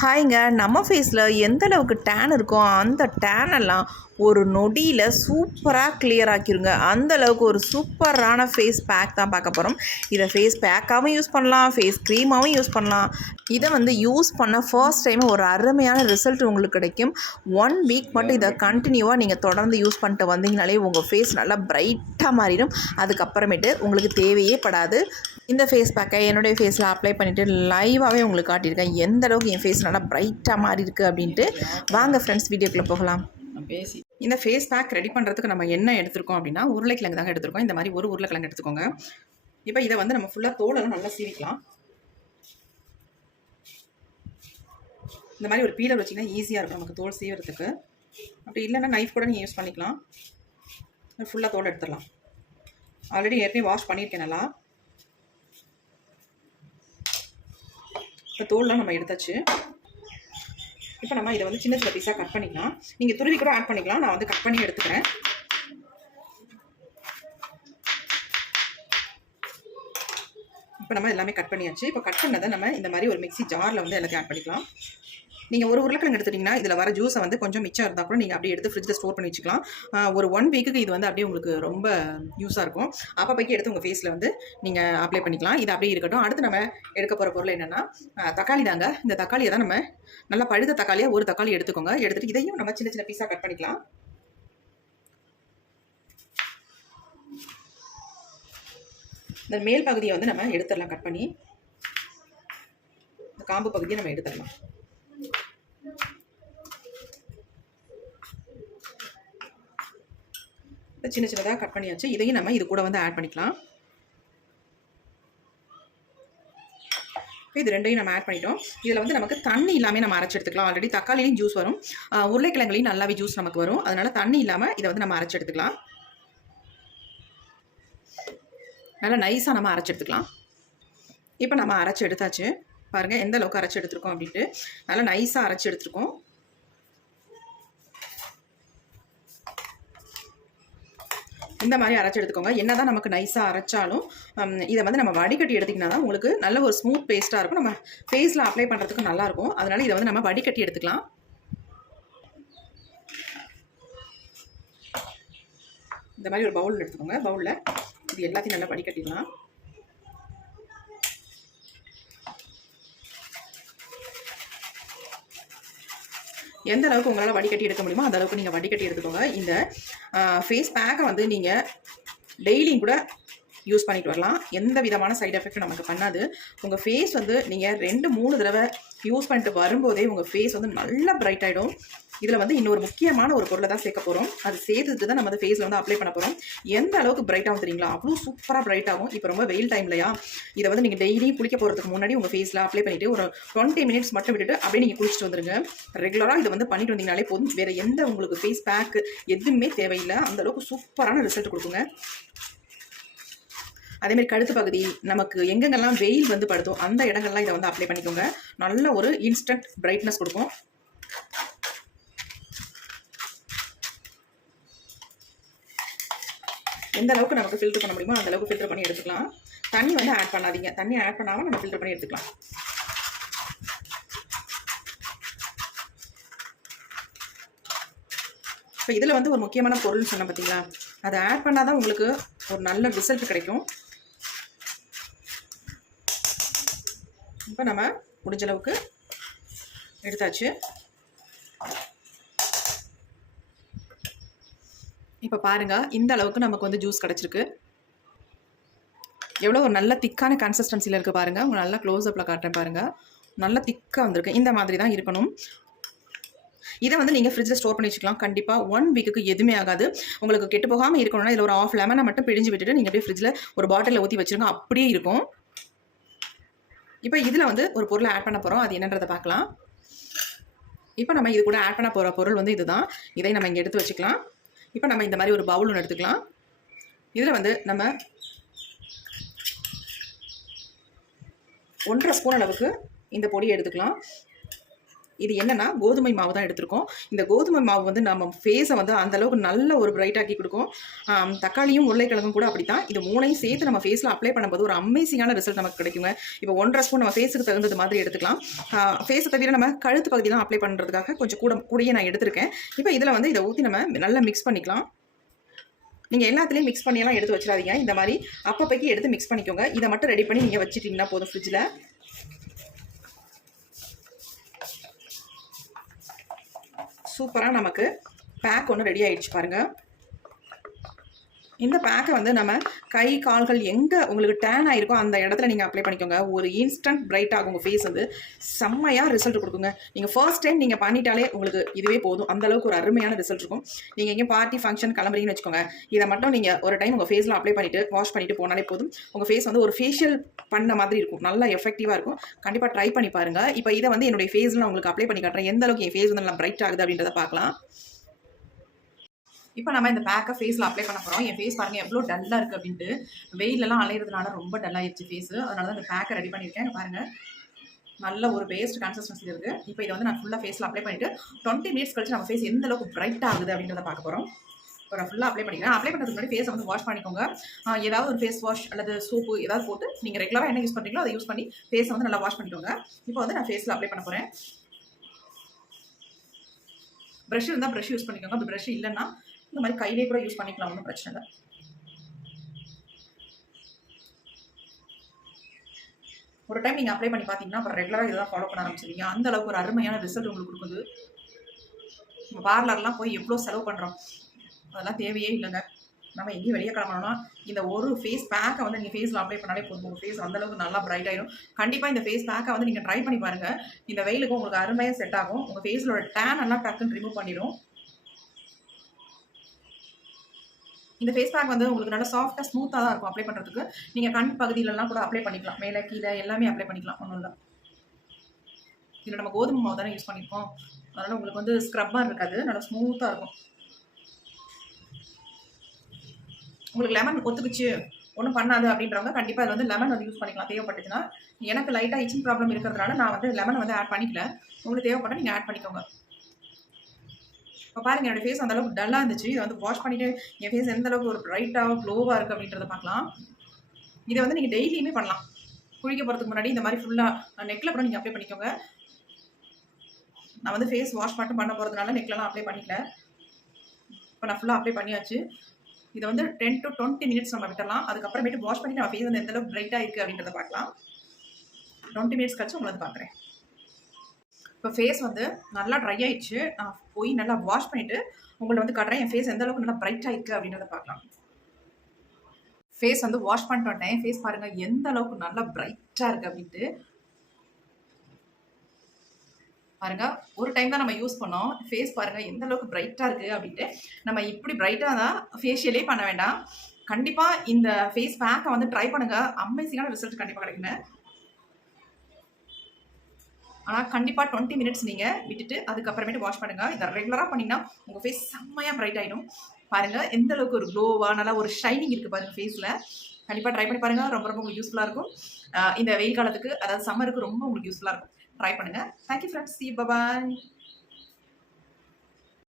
ஹாய்ங்க நம்ம ஃபேஸில் எந்த அளவுக்கு டேன் இருக்கோ அந்த டேன் எல்லாம் ஒரு நொடியில் சூப்பராக கிளியர் ஆக்கிருங்க. அந்த அளவுக்கு ஒரு சூப்பரான ஃபேஸ் பேக் தான் பார்க்க போகிறோம் இதை ஃபேஸ் பேக்காகவும் யூஸ் பண்ணலாம் ஃபேஸ் க்ரீமாகவும் யூஸ் பண்ணலாம். இதை வந்து யூஸ் பண்ண ஃபர்ஸ்ட் டைம் ஒரு அருமையான ரிசல்ட் உங்களுக்கு கிடைக்கும். ஒன் வீக் மட்டும் இதை கண்டினியூவாக நீங்கள் தொடர்ந்து யூஸ் பண்ணிட்டு வந்தீங்கனாலே உங்கள் ஃபேஸ் நல்லா பிரைட்டாக மாறிடும். அதுக்கப்புறமேட்டு உங்களுக்கு தேவையே படாது. இந்த ஃபேஸ் பேக்கை என்னுடைய ஃபேஸில் அப்ளை பண்ணிவிட்டு லைவாகவே உங்களுக்கு காட்டியிருக்கேன். எந்த அளவுக்கு என் ஃபேஸ் நல்லா பிரைட்டாக மாறி இருக்கு அப்படின்ட்டு. வாங்க ஃப்ரெண்ட்ஸ் வீடியோக்குள்ளே போகலாம். பேசி இந்த ஃபேஸ் பேக் ரெடி பண்ணுறதுக்கு நம்ம என்ன எடுத்திருக்கோம் அப்படின்னா உருளைக்கிழங்கு தாங்க எடுத்திருக்கோம். இந்த மாதிரி ஒரு உருளைக்கிழங்கு எடுத்துக்கோங்க. இப்போ இதை வந்து நம்ம ஃபுல்லாக தோலெல்லாம் நல்லா சீவிக்கலாம். இந்த மாதிரி ஒரு பீலர் வச்சிங்கன்னா ஈஸியாக இருக்கும் நமக்கு தோல் சீவுறதுக்கு. அப்படி இல்லைன்னா நைஃப் கூட நீங்கள் யூஸ் பண்ணிக்கலாம். ஃபுல்லாக தோல் எடுத்துடலாம். ஆல்ரெடி ஏற்கனவே வாஷ் பண்ணியிருக்கேன் நல்லா. இப்போ தோல்லாம் நம்ம எடுத்தாச்சு. இப்போ நம்ம இதை வந்து சின்ன சின்ன பீஸாக கட் பண்ணிக்கலாம். நீங்கள் துருவி கூட ஆட் பண்ணிக்கலாம். நான் வந்து கட் பண்ணி எடுத்துக்கிறேன். இப்போ நம்ம எல்லாமே கட் பண்ணியாச்சு. இப்போ கட் பண்ணதை நம்ம இந்த மாதிரி ஒரு மிக்ஸி ஜாரில் வந்து எல்லாத்தையும் ஆட் பண்ணிக்கலாம். நீங்கள் ஒரு உருளைக்கிழங்கு எடுத்துட்டிங்கன்னா இதில் வர ஜூஸை வந்து கொஞ்சம் மிச்சம் இருந்தால் கூட நீங்கள் அப்படியே எடுத்து ஃப்ரிட்ஜில் ஸ்டோர் பண்ணி வச்சுக்கலாம். ஒரு ஒன் வீக்குக்கு இது வந்து அப்படியே உங்களுக்கு ரொம்ப யூஸாக இருக்கும். அப்பப்போக்கி எடுத்து உங்கள் ஃபேஸில் வந்து நீங்கள் அப்ளை பண்ணிக்கலாம். இது அப்படியே இருக்கட்டும். அடுத்து நம்ம எடுக்க போகிற பொருள் என்னென்னா தக்காளி தாங்க. இந்த தக்காளியை தான் நம்ம நல்லா பழுத்த தக்காளியாக ஒரு தக்காளி எடுத்துக்கோங்க. எடுத்துட்டு இதையும் நம்ம சின்ன சின்ன பீஸாக கட் பண்ணிக்கலாம். இந்த மேல் பகுதியை வந்து நம்ம எடுத்துடலாம் கட் பண்ணி. இந்த காம்பு பகுதியை நம்ம எடுத்துடலாம். சின்ன சின்னதாக கட் பண்ணியாச்சு இதையும் நம்ம இது கூட வந்து ஆட் பண்ணிக்கலாம். இது ரெண்டையும் நம்ம ஆட் பண்ணிட்டோம். இதில் வந்து நமக்கு தண்ணி இல்லாமல் நம்ம அரைச்சி எடுத்துக்கலாம். ஆல்ரெடி தக்காளிலையும் ஜூஸ் வரும். உருளைக்கிழங்குலையும் நல்லாவே ஜூஸ் நமக்கு வரும். அதனால தண்ணி இல்லாமல் இதை வந்து நம்ம அரைச்சி எடுத்துக்கலாம். நல்லா நைஸாக நம்ம அரைச்சி எடுத்துக்கலாம். இப்போ நம்ம அரைச்சி எடுத்தாச்சு. பாருங்கள் எந்த அளவுக்கு அரைச்சி எடுத்துருக்கோம் அப்படின்ட்டு. நல்லா நைஸாக அரைச்சி எடுத்துருக்கோம். இந்த மாதிரி அரைச்சி எடுத்துக்கோங்க. என்னதான் நமக்கு நைஸாக அரைச்சாலும் இதை வந்து நம்ம வடிகட்டி எடுத்திங்கன்னா தான் உங்களுக்கு நல்ல ஒரு ஸ்மூத் பேஸ்ட்டாக இருக்கும். நம்ம ஃபேஸில் அப்ளை பண்ணுறதுக்கு நல்லாயிருக்கும் அதனால இதை வந்து நம்ம வடிகட்டி எடுத்துக்கலாம். இந்த மாதிரி ஒரு பவுல் எடுத்துக்கோங்க. பவுலில் இது எல்லாத்தையும் நல்லா வடிகட்டிடலாம். எந்த அளவுக்கு உங்களால் வடிகட்டி எடுக்க முடியுமோ அந்த அளவுக்கு நீங்கள் வடிகட்டி எடுத்துக்கோங்க. இந்த ஃபேஸ் பேக்கை வந்து நீங்கள் டெய்லியும் கூட யூஸ் பண்ணிட்டு வரலாம். எந்த விதமான சைடு எஃபெக்ட்டும் நமக்கு பண்ணாது. உங்கள் ஃபேஸ் வந்து நீங்கள் ரெண்டு மூணு தடவை யூஸ் பண்ணிட்டு வரும்போதே உங்கள் ஃபேஸ் வந்து நல்லா பிரைட் ஆகிடும் இதில் வந்து இன்னொரு முக்கியமான ஒரு பொருளை தான் சேர்க்க போகிறோம் அது சேர்த்துட்டு தான் நம்ம வந்து ஃபேஸில் வந்து அப்ளை பண்ண போகிறோம் எந்த அளவுக்கு பிரைட் ஆகும் தெரியுங்களா? அவ்வளோ சூப்பராக பிரைட் ஆகும். இப்போ ரொம்ப வெயில் டைம்லையா இதை வந்து நீங்கள் டெய்லியும் குளிக்க போகிறதுக்கு முன்னாடி உங்கள் ஃபேஸில் அப்ளை பண்ணிவிட்டு ஒரு டுவெண்ட்டி மினிட்ஸ் மட்டும் விட்டுட்டு அப்படியே நீங்கள் குளிச்சுட்டு வந்துருங்க. ரெகுலராக இதை வந்து பண்ணிட்டு வந்தீங்கனாலே போதும். வேறு எந்த உங்களுக்கு ஃபேஸ் பேக்கு எதுவுமே தேவையில்லை. அந்தளவுக்கு சூப்பரான ரிசல்ட் கொடுக்குங்க. அதே மாதிரி கழுத்து பகுதி நமக்கு எங்கெங்கெல்லாம் வெயில் வந்து படுதோ அந்த இடங்கள்லாம் இதை வந்து அப்ளை பண்ணிக்கோங்க. நல்ல ஒரு இன்ஸ்டன்ட் பிரைட்னஸ் கொடுக்கும். எந்த அளவுக்கு நமக்கு ஃபில்டர் பண்ண முடியுமோ அந்த அளவுக்கு ஃபில்டர் பண்ணி எடுத்துக்கலாம். தண்ணி வந்து ஆட் பண்ணாதீங்க. தண்ணி ஆட் பண்ணாமல் நம்ம ஃபில்டர் பண்ணி எடுத்துக்கலாம். இப்போ இதில் வந்து ஒரு முக்கியமான பொருள்னு சொன்னேன் பார்த்தீங்களா அதை ஆட் பண்ணால் தான் உங்களுக்கு ஒரு நல்ல ரிசல்ட் கிடைக்கும். இப்போ நம்ம முடிஞ்சளவுக்கு எடுத்தாச்சு. இப்போ பாருங்க இந்த அளவுக்கு நமக்கு வந்து ஜூஸ் கிடச்சிருக்கு. எவ்வளோ ஒரு நல்ல திக்கான கன்சிஸ்டன்சியில் இருக்குது பாருங்கள் உங்கள் நல்லா க்ளோஸ்அப்பில் காட்டுறேன் பாருங்கள் நல்லா திக்காக வந்திருக்கு. இந்த மாதிரி தான் இருக்கணும். இதை வந்து நீங்கள் ஃப்ரிட்ஜில் ஸ்டோர் பண்ணி வச்சுக்கலாம். கண்டிப்பாக ஒன் வீக்குக்கு எதுவுமே ஆகாது. உங்களுக்கு கெட்டு போகாமல் இருக்கணும்னா இதில் ஒரு ஆஃப் லெமனை மட்டும் பிழிஞ்சு விட்டுட்டு நீங்கள் அப்படியே ஃப்ரிட்ஜில் ஒரு பாட்டிலில் ஊற்றி வச்சுருங்க. அப்படியே இருக்கும். இப்போ இதில் வந்து ஒரு பொருளை ஆட் பண்ண போகிறோம் அது என்னன்றதை பார்க்கலாம். இப்போ நம்ம இது கூட ஆட் பண்ண போகிற பொருள் வந்து இதுதான். இதை நம்ம இங்கே எடுத்து வச்சுக்கலாம். இப்போ நம்ம இந்த மாதிரி ஒரு பவுல் ஒன்று எடுத்துக்கலாம். இதில் வந்து நம்ம ஒன்றரை ஸ்பூன் அளவுக்கு இந்த பொடியை எடுத்துக்கலாம். இது என்னன்னா கோதுமை மாவு தான் எடுத்திருக்கோம். இந்த கோதுமை மாவு வந்து நம்ம ஃபேஸை வந்து அந்த அளவுக்கு நல்ல ஒரு பிரைட் ஆக்கி கொடுக்கும். தக்காளியும் உருளைக்கிழங்கும் கூட அப்படி தான் இது மூணையும் சேர்த்து நம்ம ஃபேஸில் அப்ளை பண்ணும்போது ஒரு அமேசிங்கான ரிசல்ட் நமக்கு கிடைக்குங்க. இப்போ ஒன்றரை ஸ்பூன் நம்ம ஃபேஸுக்கு தகுந்தது மாதிரி எடுத்துக்கலாம். ஃபேஸை தவிர நம்ம கழுத்து பகுதியெலாம் அப்ளை பண்ணுறதுக்காக கொஞ்சம் கூட கூடயே நான் எடுத்திருக்கேன். இப்போ இதில் வந்து இதை ஊற்றி நம்ம நல்லா மிக்ஸ் பண்ணிக்கலாம். நீங்கள் எல்லாத்துலேயும் மிக்ஸ் பண்ணியெல்லாம் எடுத்து வச்சிடாதீங்க. இந்த மாதிரி அப்பப்பைக்கு எடுத்து மிக்ஸ் பண்ணிக்கோங்க. இதை மட்டும் ரெடி பண்ணி நீங்கள் வச்சுட்டிங்கன்னா போதும் ஃப்ரிட்ஜில் சூப்பராக நமக்கு பேக் ஒன்று ரெடி ஆகிடுச்சு பாருங்கள் இந்த பேக்கை வந்து நம்ம கை கால்கள் எங்கே உங்களுக்கு டேன் ஆகிருக்கோ அந்த இடத்துல நீங்கள் அப்ளை பண்ணிக்கோங்க. ஒரு இன்ஸ்டன்ட் பிரைட் ஆகும் உங்கள் ஃபேஸ் வந்து. செம்மையாக ரிசல்ட் கொடுக்குங்க. நீங்கள் ஃபர்ஸ்ட் டைம் நீங்கள் பண்ணிட்டாலே உங்களுக்கு இதுவே போதும். அந்தளவுக்கு ஒரு அருமையான ரிசல்ட் இருக்கும். நீங்கள் எங்கேயும் பார்ட்டி ஃபங்க்ஷன் கிளம்புறீங்கன்னு வச்சுக்கோங்க. இதை மட்டும் நீங்கள் ஒரு டைம் உங்கள் ஃபேஸில் அப்ளை பண்ணிவிட்டு வாஷ் பண்ணிவிட்டு போனாலே போதும். உங்கள் ஃபேஸ் வந்து ஒரு ஃபேஷியல் பண்ண மாதிரி இருக்கும். நல்லா எஃபெக்டிவாக இருக்கும். கண்டிப்பாக ட்ரை பண்ணி பாருங்கள் இப்போ இதை வந்து என்னுடைய ஃபேஸில் நான் உங்களுக்கு அப்ளை பண்ணி காட்டுறேன். எந்த அளவுக்கு என் ஃபேஸ் வந்து நல்லா பிரைட் ஆகுது அப்படின்றத பார்க்கலாம். இப்போ நம்ம இந்த பேக்கை ஃபேஸில் அப்ளை பண்ண போகிறோம் என் ஃபேஸ் பாருங்கள் எவ்வளோ டல்லாக இருக்குது அப்படின்ட்டு. வெயிலெலாம் அலையிறதுனால ரொம்ப டல்லாகிடுச்சு ஃபேஸு அதனால தான் இந்த பேக்கை ரெடி பண்ணியிருக்கேன். பாருங்கள் நல்ல ஒரு பேஸ்ட் கன்சிஸ்டன்சி இருக்குது இப்போ இதை வந்து நான் ஃபுல்லாக ஃபேஸில் அப்ளை பண்ணிவிட்டு டுவெண்ட்டி மினிட்ஸ் கழிச்சு நம்ம ஃபேஸ் எந்த அளவுக்கு பிரைட் ஆகுது அப்படின்றத பார்க்க போகிறோம் இப்போ நான் ஃபுல்லாக அப்ளை பண்ணிக்கிறேன். அப்ளை பண்ணுறதுக்கு முன்னாடி ஃபேஸை வந்து வாஷ் பண்ணிக்கோங்க. ஏதாவது ஒரு ஃபேஸ் வாஷ் அல்லது சோப்பு ஏதாவது போட்டு நீங்கள் ரெகுலராக என்ன யூஸ் பண்ணுறீங்களோ அதை யூஸ் பண்ணி ஃபேஸை வந்து நல்லா வாஷ் பண்ணிக்கோங்க. இப்போ வந்து நான் ஃபேஸில் அப்ளை பண்ண போகிறேன் ப்ரஷ் இருந்தால் ப்ரஷ் யூஸ் பண்ணிக்கோங்க. அப்படி ப்ரஷ் இல்லைன்னா இந்த மாதிரி கையிலே கூட யூஸ் பண்ணிக்கலாம் ஒன்றும் பிரச்சனை இல்லை. ஒரு டைம் நீங்கள் அப்ளை பண்ணி பார்த்தீங்கன்னா அப்புறம் ரெகுலராக இதெல்லாம் ஃபாலோ பண்ண ஆரம்பிச்சிருவீங்க. அந்த அளவுக்கு ஒரு அருமையான ரிசல்ட் உங்களுக்கு கொடுக்குது. நம்ம பார்லர்லாம் போய் எவ்வளோ செலவு பண்ணுறோம் அதெல்லாம் தேவையே இல்லைங்க. நம்ம எங்கேயும் வெளியே கிளம்பணும்னா இந்த ஒரு ஃபேஸ் பேக்கை வந்து நீங்கள் ஃபேஸில் அப்ளை பண்ணாலே போதும். உங்கள் ஃபேஸ் அந்தளவுக்கு நல்லா பிரைட் ஆயிடும் கண்டிப்பாக இந்த ஃபேஸ் பேக்கை வந்து நீங்கள் ட்ரை பண்ணி பாருங்கள் இந்த வெயிலுக்கு உங்களுக்கு அருமையாக செட் ஆகும். உங்கள் ஃபேஸில் டேன் எல்லாம் டக்குன்னு ரிமூவ் பண்ணிடும் இந்த ஃபேஸ் பேக் வந்து உங்களுக்கு நல்லா சாஃப்டாக ஸ்மூத்தாக தான் இருக்கும் அப்ளை பண்ணுறதுக்கு நீங்கள் கண் பகுதியிலலாம் கூட அப்ளை பண்ணிக்கலாம். மேலே கீழே எல்லாமே அப்ளை பண்ணிக்கலாம். ஒன்றும் இல்லை. இதில் நம்ம கோதுமை மாவு தானே யூஸ் பண்ணியிருக்கோம் அதனால் உங்களுக்கு வந்து ஸ்க்ரப்பாக இருக்காது. நல்லா ஸ்மூத்தாக இருக்கும். உங்களுக்கு லெமன் ஒத்துக்குச்சு ஒன்றும் பண்ணாது அப்படின்றவங்க கண்டிப்பாக அது வந்து லெமன் வந்து யூஸ் பண்ணிக்கலாம். தேவைப்பட்டுச்சுன்னா எனக்கு லைட்டாக இச்சிங் ப்ராப்ளம் இருக்கிறதுனால நான் வந்து லெமன் வந்து ஆட் பண்ணிக்கல. உங்களுக்கு தேவைப்பட்டால் நீங்கள் ஆட் பண்ணிக்கோங்க. இப்போ பாருங்க என்னோட ஃபேஸ் அந்தளவுக்கு டல்லாக இருந்துச்சு. இதை வந்து வாஷ் பண்ணிவிட்டு என் ஃபேஸ் எந்த அளவுக்கு ஒரு ப்ரைட்டாக க்ளோவாக இருக்குது அப்படின்றத பார்க்கலாம். இதை வந்து நீங்கள் டெய்லியுமே பண்ணலாம். குளிக்க போகிறதுக்கு முன்னாடி இந்த மாதிரி ஃபுல்லாக நெக்கில் கூட நீங்கள் அப்ளை பண்ணிக்கோங்க. நான் வந்து ஃபேஸ் வாஷ் மட்டும் பண்ண போகிறதுனால நெக்லலாம் அப்ளை பண்ணிக்கல. இப்போ நான் ஃபுல்லாக அப்ளை பண்ணியாச்சு. இதை வந்து டென் டு டுவெண்ட்டி மினிட்ஸ் நம்ம விட்டலாம் அதுக்கப்புறமேட்டு வாஷ் பண்ணி நம்ம ஃபேஸ் வந்து எந்தளவுக்கு ப்ரைட்டாக பிரைட்டாக இருக்குது அப்படின்றத பார்க்கலாம். டுவெண்ட்டி மினிட்ஸ் கழிச்சு உங்களை வந்து பார்க்குறேன். இப்போ ஃபேஸ் வந்து நல்லா ட்ரை ஆயிடுச்சு. நான் போய் நல்லா வாஷ் பண்ணிவிட்டு உங்களை வந்து காட்டுறேன். என் ஃபேஸ் எந்த அளவுக்கு நல்லா பிரைட் ஆயிருக்கு அப்படின்றத பார்க்கலாம். ஃபேஸ் வந்து வாஷ் பண்ணிட்டு ஃபேஸ் பாருங்கள் எந்த அளவுக்கு நல்லா பிரைட்டாக இருக்குது அப்படின்ட்டு. பாருங்க ஒரு டைம் தான் நம்ம யூஸ் பண்ணோம். ஃபேஸ் பாருங்க எந்த அளவுக்கு பிரைட்டாக இருக்குது அப்படின்ட்டு. நம்ம இப்படி பிரைட்டாக தான் ஃபேஷியலே பண்ண வேண்டாம். கண்டிப்பாக இந்த ஃபேஸ் பேக்கை வந்து ட்ரை பண்ணுங்கள் அமேசிங்கான ரிசல்ட் கண்டிப்பாக கிடைக்குங்க. ஆனால் கண்டிப்பாக டுவெண்ட்டி மினிட்ஸ் நீங்கள் விட்டுட்டு அதுக்கப்புறமேட்டு வாஷ் பண்ணுங்கள் இதை ரெகுலராக பண்ணிங்கன்னா உங்கள் ஃபேஸ் செம்மையாக பிரைட் ஆகிடும் பாருங்கள் எந்த அளவுக்கு ஒரு க்ளோவாக நல்லா ஒரு ஷைனிங் இருக்குது பாருங்கள் ஃபேஸில் கண்டிப்பாக ட்ரை பண்ணி பாருங்கள் ரொம்ப ரொம்ப உங்களுக்கு யூஸ்ஃபுல்லாக இருக்கும். இந்த வெயில் காலத்துக்கு அதாவது சம்மருக்கு ரொம்ப உங்களுக்கு யூஸ்ஃபுல்லாக இருக்கும். ட்ரை பண்ணுங்கள் தேங்க்யூ ஃப்ரெண்ட்ஸ் சி பபாய்